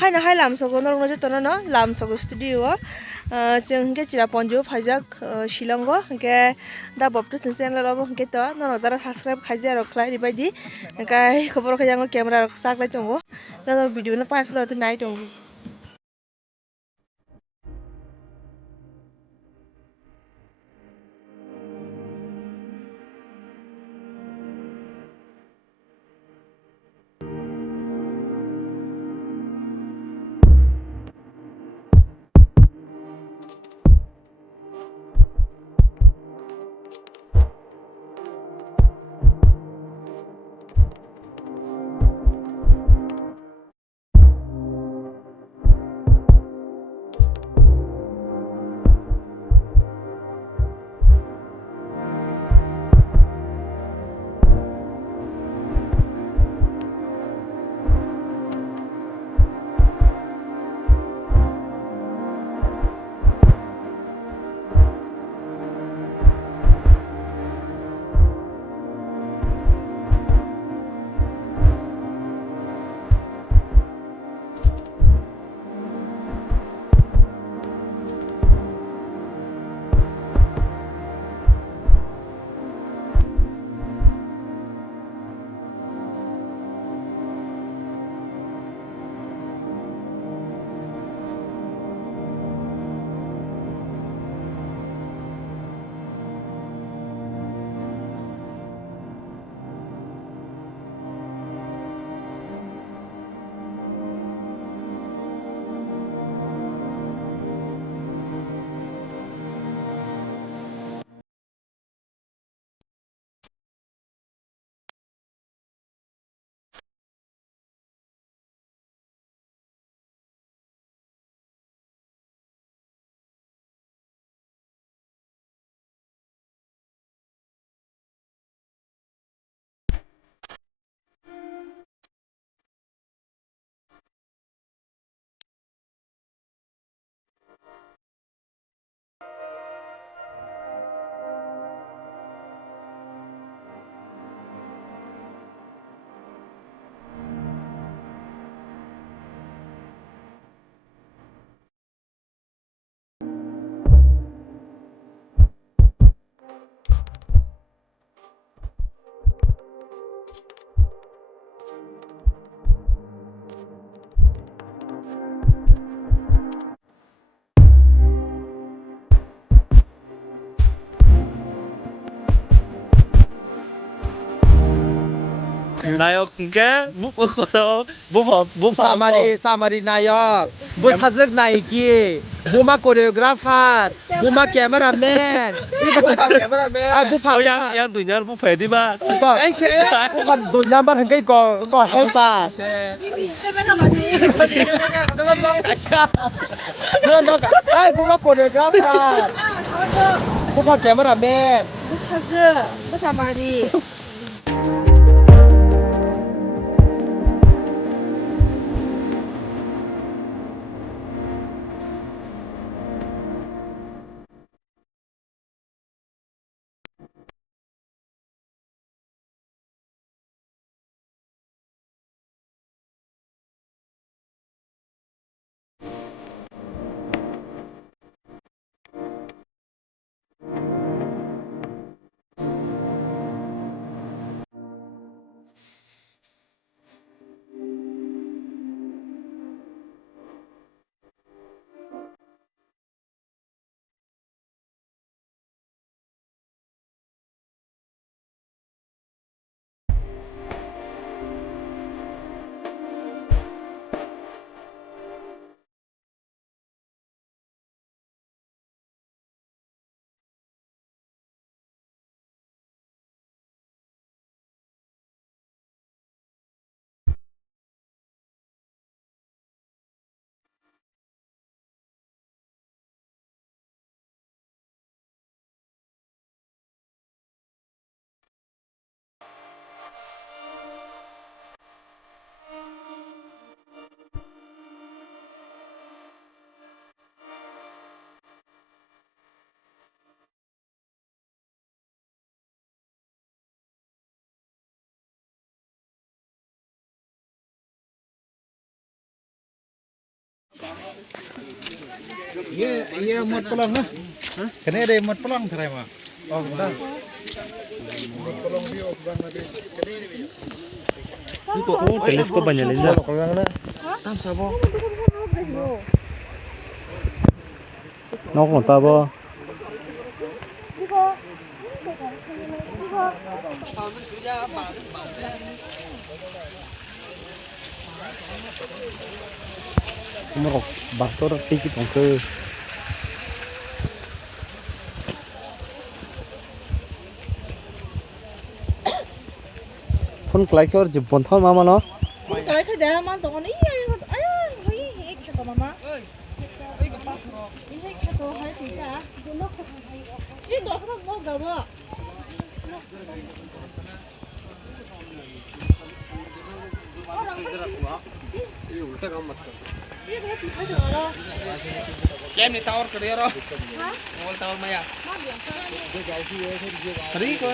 hai na hai lam sogo norong je tono no lam sogo studio cheng ke Cherrapunji phaijak Shillongo ke da boptu sin channel obo ke to norong jara subscribe khaijak rok khlai baidi kai khobor khe jango camera rok saklai tongo na video no pas lo nai tongo. 나요 그게 무거워서 무법 Samari Nayak, bos hazır Nike, buma koreografer, buma cameraman, Oh yang dunia bu phải đi ba bukan dunia bar hengkai ko helpa. Buma koreografer, buma cameraman. Bus hazır bus amari. Iya mut pelang nah. Kene ada mut pelang terai mah. Oh, bentar. Mut pelang dia bang nanti. Oh, teleskop banyak lensa. Pelang na. Tam sabo. Nó còn ta bơ. Nó còn bạc tốt tí cái phòng cơ. phun cái kia chỉ buồn thôi mà nó. cái đấy mà tụi con ý ấy ấy cái của mama ấy cái của hai chị cả ý đồ không có đâu mà Kem ni tower kerja roh. Mau tower maya. Tadi kau.